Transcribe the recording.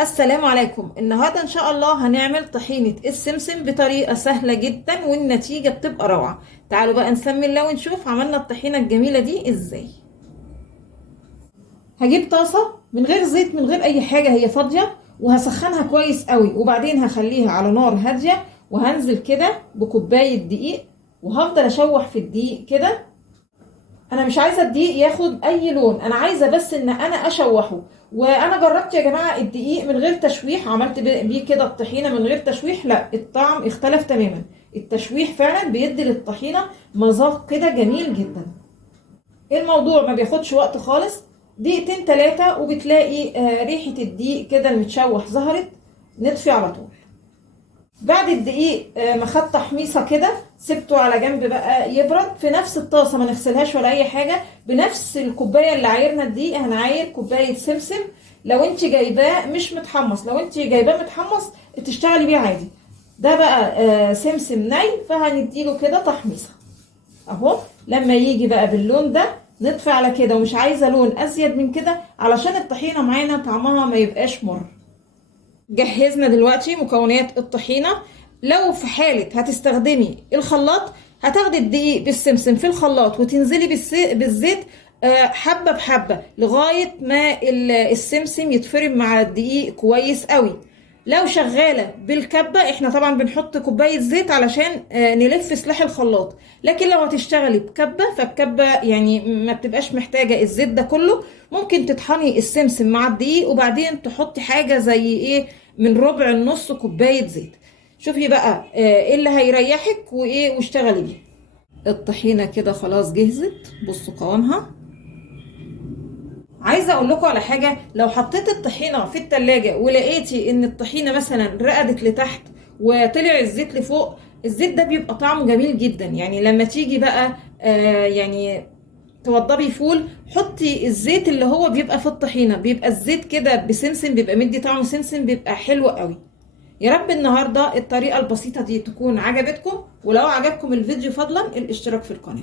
السلام عليكم. النهارده ان شاء الله هنعمل طحينة السمسم بطريقة سهلة جدا والنتيجة بتبقى روعة. تعالوا بقى نسمي الله ونشوف عملنا الطحينة الجميلة دي ازاي. هجيب طاسة من غير زيت من غير اي حاجة، هي فاضية، وهسخنها كويس قوي، وبعدين هخليها على نار هادية، وهنزل كده بكوباية دقيق، وهفضل اشوح في الدقيق كده. انا مش عايزه الدقيق ياخد اي لون، انا عايزه بس ان انا اشوحه. وانا جربت يا جماعه الدقيق من غير تشويح، عملت بيه كده الطحينه من غير تشويح، لا الطعم اختلف تماما. التشويح فعلا بيدي للطحينه مذاق كده جميل جدا. الموضوع ما بياخدش وقت خالص، دقيقتين تلاتة وبتلاقي ريحه الدقيق كده المتشوح ظهرت. نطفي على طول. بعد الدقيق ما خد تحميصه كده، سبته على جنب بقى يبرد في نفس الطاسه، ما نغسلهاش ولا اي حاجه. بنفس الكوبايه اللي عايرنا الدقيق هنعاير كوبايه سمسم. لو انت جايباه مش متحمص، لو انت جايباه متحمص تشتغلي بيه عادي. ده بقى سمسم ني، فهنديله كده تحميصه اهو. لما يجي بقى باللون ده نطفي على كده، ومش عايزه لون ازيد من كده علشان الطحينه معانا طعمها ما يبقاش مر. جهزنا دلوقتي مكونات الطحينة. لو في حالة هتستخدمي الخلاط، هتاخدي الدقيق بالسمسم في الخلاط وتنزلي بالزيت حبة بحبة لغاية ما السمسم يتفرم مع الدقيق كويس قوي. لو شغالة بالكبة، احنا طبعا بنحط كوباية زيت علشان نلف سلاح الخلاط، لكن لو هتشتغلي بكبة فبكبة يعني ما بتبقاش محتاجة الزيت ده كله. ممكن تطحني السمسم مع الدقيق وبعدين تحطي حاجة زي ايه، من ربع لنص كوباية زيت. شوفي بقى ايه اللي هيريحك وايه واشتغلي بيه. الطحينة كده خلاص جهزت، بصوا قوامها. عايزه اقول لكم على حاجه، لو حطيت الطحينه في التلاجة ولقيتي ان الطحينه مثلا رقدت لتحت وطلع الزيت لفوق، الزيت ده بيبقى طعمه جميل جدا. يعني لما تيجي بقى يعني توضبي فول، حطي الزيت اللي هو بيبقى في الطحينه، بيبقى الزيت كده بسمسم، بيبقى مدي طعم سمسم، بيبقى حلو قوي. يا رب النهارده الطريقه البسيطه دي تكون عجبتكم، ولو عجبكم الفيديو فضلا الاشتراك في القناه.